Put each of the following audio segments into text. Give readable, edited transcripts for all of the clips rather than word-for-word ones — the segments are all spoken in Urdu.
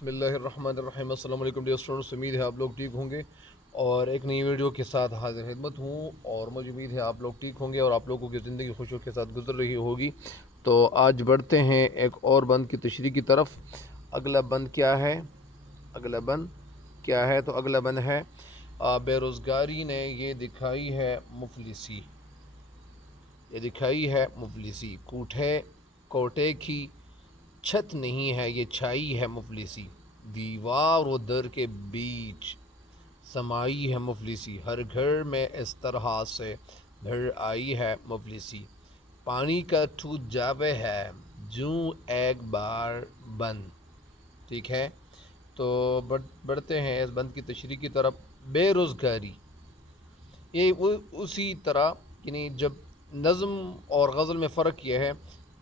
بسم اللہ الرحمن الرحیم۔ السلام علیکم ڈیئر اسٹوڈنٹس، امید ہے آپ لوگ ٹھیک ہوں گے اور ایک نئی ویڈیو کے ساتھ حاضر خدمت ہوں، اور مجھے امید ہے آپ لوگ ٹھیک ہوں گے اور آپ لوگوں کی زندگی خوشیوں کے ساتھ گزر رہی ہوگی۔ تو آج بڑھتے ہیں ایک اور بند کی تشریح کی طرف۔ اگلا بند کیا ہے؟ تو اگلا بند ہے بے روزگاری نے یہ دکھائی ہے مفلسی، کوٹے کی چھت نہیں ہے یہ چھائی ہے مفلسی، دیوار و در کے بیچ سمائی ہے مفلسی، ہر گھر میں اس طرح سے بھر آئی ہے مفلسی، پانی کا ٹوٹ جاوے ہے جوں ایک بار بند۔ ٹھیک ہے، تو بڑھتے ہیں اس بند کی تشریح کی طرف۔ بے روزگاری، یہ اسی طرح یعنی جب نظم اور غزل میں فرق یہ ہے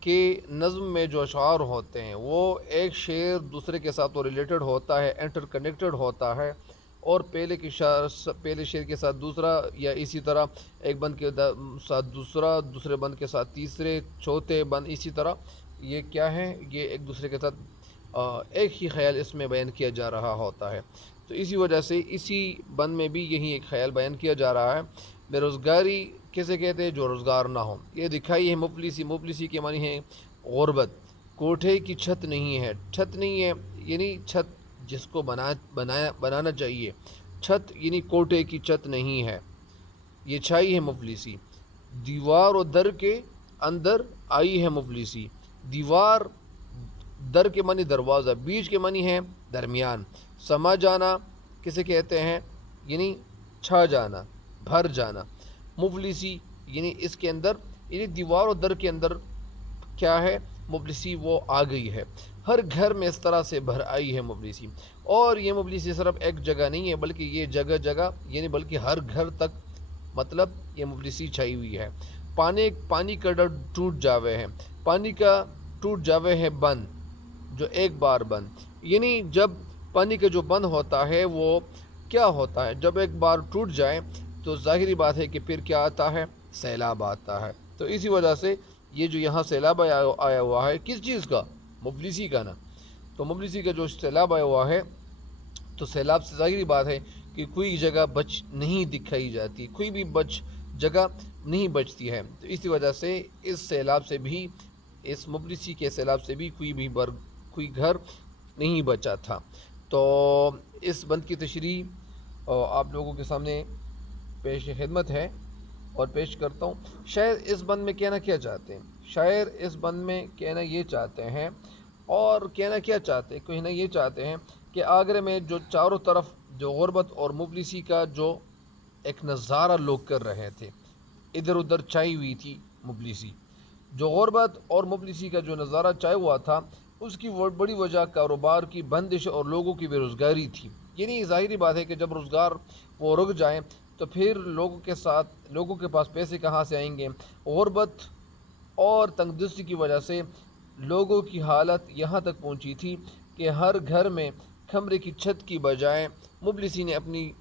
کہ نظم میں جو اشعار ہوتے ہیں وہ ایک شعر دوسرے کے ساتھ ریلیٹڈ ہوتا ہے، انٹر کنیکٹڈ ہوتا ہے، اور پہلے شعر کے ساتھ دوسرا، یا اسی طرح ایک بند کے ساتھ دوسرا، دوسرے بند کے ساتھ تیسرے، چوتھے بند، اسی طرح یہ کیا ہے، یہ ایک دوسرے کے ساتھ ایک ہی خیال اس میں بیان کیا جا رہا ہوتا ہے۔ تو اسی وجہ سے اسی بند میں بھی یہی ایک خیال بیان کیا جا رہا ہے۔ بے روزگاری کیسے کہتے ہیں؟ جو روزگار نہ ہو، یہ دکھائی ہے مفلسی کے معنی ہے غربت، کوٹھے کی چھت نہیں ہے یعنی چھت جس کو بنانا چاہیے، چھت یعنی کوٹھے کی چھت نہیں ہے یہ چھائی ہے مفلسی، دیوار و در کے اندر آئی ہے مفلسی، دیوار در کے معنی دروازہ، بیچ کے معنی ہے درمیان، سما جانا کسے کہتے ہیں؟ یعنی چھا جانا، بھر جانا، مفلسی یعنی اس کے اندر، یعنی دیوار و در کے اندر کیا ہے؟ مفلسی وہ آ گئی ہے، ہر گھر میں اس طرح سے بھر آئی ہے مفلسی، اور یہ مفلسی صرف ایک جگہ نہیں ہے بلکہ یہ جگہ جگہ یعنی بلکہ ہر گھر تک، مطلب یہ مفلسی چھائی ہوئی ہے۔ پانی کا ڈر ٹوٹ جاوے ہے، پانی کا ٹوٹ جاوے ہے بند جو ایک بار بند، یعنی جب پانی کا جو بند ہوتا ہے وہ کیا ہوتا ہے؟ جب ایک بار ٹوٹ جائے تو ظاہری بات ہے کہ پھر کیا آتا ہے؟ سیلاب آتا ہے۔ تو اسی وجہ سے یہ جو یہاں سیلاب آیا ہوا ہے، کس چیز کا؟ مفلسی کا نا۔ تو مفلسی کا جو سیلاب آیا ہوا ہے، تو سیلاب سے ظاہری بات ہے کہ کوئی جگہ بچ نہیں دکھائی جاتی، کوئی بھی جگہ نہیں بچتی ہے، تو اسی وجہ سے اس سیلاب سے بھی، اس مفلسی کے سیلاب سے بھی کوئی گھر نہیں بچا تھا۔ تو اس بند کی تشریح آپ لوگوں کے سامنے پیش خدمت ہے اور پیش کرتا ہوں۔ شاعر اس بند میں کہنا کیا چاہتے ہیں؟ شاعر اس بند میں کہنا یہ چاہتے ہیں، اور کہنا یہ چاہتے ہیں کہ آگرے میں جو چاروں طرف جو غربت اور مفلسی کا جو ایک نظارہ لوگ کر رہے تھے، ادھر ادھر چھائی ہوئی تھی مفلسی، جو غربت اور مفلسی کا جو نظارہ چھایا ہوا تھا، اس کی بڑی وجہ کاروبار کی بندش اور لوگوں کی بے روزگاری تھی۔ یعنی ظاہری بات ہے کہ جب روزگار وہ رک جائیں تو پھر لوگوں کے پاس پیسے کہاں سے آئیں گے؟ غربت اور تنگ دستی کی وجہ سے لوگوں کی حالت یہاں تک پہنچی تھی کہ ہر گھر میں کمرے کی چھت کی بجائے مفلسی نے اپنی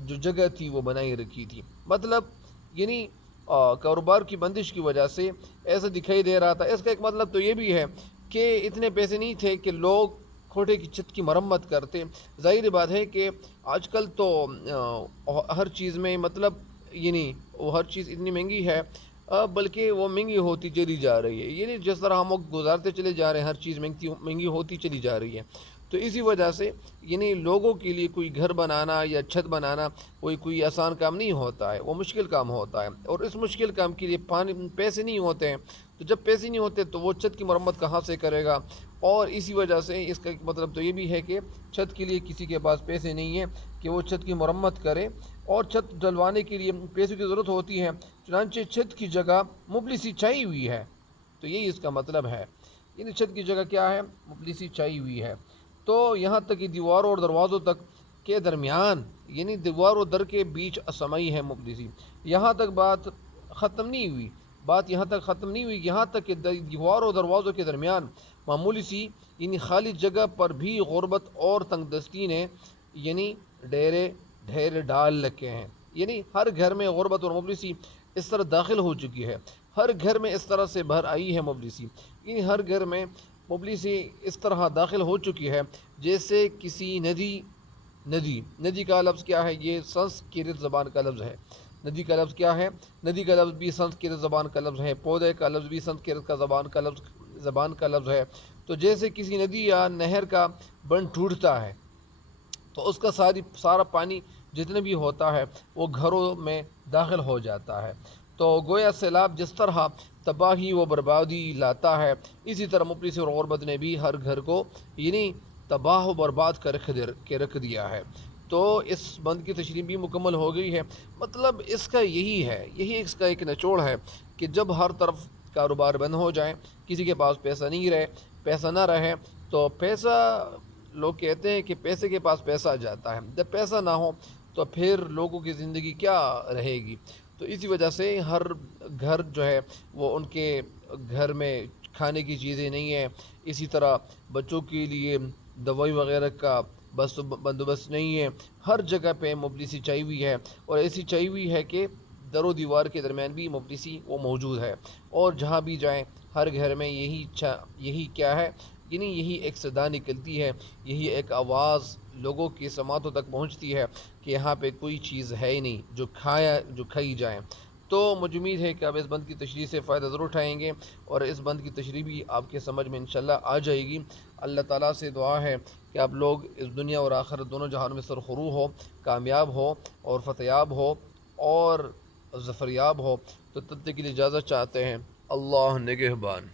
جو جگہ تھی وہ بنائی رکھی تھی، مطلب یعنی کاروبار کی بندش کی وجہ سے ایسا دکھائی دے رہا تھا۔ اس کا ایک مطلب تو یہ بھی ہے کہ اتنے پیسے نہیں تھے کہ لوگ کوٹھے کی چھت کی مرمت کرتے۔ ظاہر بات ہے کہ آج کل تو ہر چیز میں مطلب یعنی وہ ہر چیز اتنی مہنگی ہے، بلکہ وہ مہنگی ہوتی چلی جا رہی ہے، یعنی جس طرح ہم وقت گزارتے چلے جا رہے ہیں ہر چیز مہنگی ہوتی چلی جا رہی ہے۔ تو اسی وجہ سے یعنی لوگوں کے لیے کوئی گھر بنانا یا چھت بنانا کوئی آسان کام نہیں ہوتا ہے، وہ مشکل کام ہوتا ہے، اور اس مشکل کام کے لیے پیسے نہیں ہوتے ہیں، تو جب پیسے نہیں ہوتے تو وہ چھت کی مرمت کہاں سے کرے گا؟ اور اسی وجہ سے اس کا مطلب تو یہ بھی ہے کہ چھت کے لیے کسی کے پاس پیسے نہیں ہیں کہ وہ چھت کی مرمت کرے، اور چھت ڈلوانے کے لیے پیسوں کی ضرورت ہوتی ہے، چنانچہ چھت کی جگہ مفلسی چھائی ہوئی ہے۔ تو یہی اس کا مطلب ہے، یعنی چھت کی جگہ کیا ہے؟ مفلسی چھائی ہوئی ہے۔ تو یہاں تک کہ دیواروں اور دروازوں تک کے درمیان، یعنی دیوار و در کے بیچ سمائی ہے مفلسی، یہاں تک بات ختم نہیں ہوئی، یہاں تک کہ دیوار و دروازوں کے درمیان معمولی سی یعنی خالی جگہ پر بھی غربت اور تنگ دستی نے یعنی ڈھیر ڈال رکھے ہیں، یعنی ہر گھر میں غربت اور مفلسی اس طرح داخل ہو چکی ہے، ہر گھر میں اس طرح سے بھر آئی ہے مفلسی، یعنی ہر گھر میں مفلسی اس طرح داخل ہو چکی ہے جیسے کسی ندی کا لفظ کیا ہے؟ یہ سنسکرت زبان کا لفظ ہے۔ ندی کا لفظ کیا ہے؟ ندی کا لفظ بھی سنسکرت زبان کا لفظ ہے۔ پودے کا لفظ بھی سنسکرت کا زبان کا لفظ ہے۔ تو جیسے کسی ندی یا نہر کا بند ٹوٹتا ہے تو اس کا سارا پانی جتنے بھی ہوتا ہے وہ گھروں میں داخل ہو جاتا ہے۔ تو گویا سیلاب جس طرح تباہی و بربادی لاتا ہے، اسی طرح مفلس اور غربت نے بھی ہر گھر کو یعنی تباہ و برباد کے رکھ دیا ہے۔ تو اس بند کی تشریح بھی مکمل ہو گئی ہے۔ مطلب اس کا یہی اس کا ایک نچوڑ ہے کہ جب ہر طرف کاروبار بند ہو جائے، کسی کے پاس پیسہ نہ رہے، تو لوگ کہتے ہیں کہ پیسے کے پاس پیسہ آ جاتا ہے، جب پیسہ نہ ہو تو پھر لوگوں کی زندگی کیا رہے گی؟ تو اسی وجہ سے ہر گھر جو ہے وہ ان کے گھر میں کھانے کی چیزیں نہیں ہیں، اسی طرح بچوں کے لیے دوائی وغیرہ کا بندوبست نہیں ہے، ہر جگہ پہ مفلسی چائی ہوئی ہے، اور ایسی چائی ہوئی ہے کہ در و دیوار کے درمیان بھی مفلسی وہ موجود ہے، اور جہاں بھی جائیں ہر گھر میں یہی کیا ہے، یعنی یہی ایک صدا نکلتی ہے، یہی ایک آواز لوگوں کی سماعتوں تک پہنچتی ہے کہ یہاں پہ کوئی چیز ہے ہی نہیں جو کھائی جائیں۔ تو مجھے امید ہے کہ آپ اس بند کی تشریح سے فائدہ ضرور اٹھائیں گے، اور اس بند کی تشریح بھی آپ کے سمجھ میں انشاءاللہ آ جائے گی۔ اللہ تعالیٰ سے دعا ہے کہ آپ لوگ اس دنیا اور آخرت دونوں جہانوں میں سرخرو ہو، کامیاب ہو اور فتحیاب ہو اور ظفریاب ہو۔ تو تب تک کے لیے اجازت چاہتے ہیں۔ اللہ نگہبان۔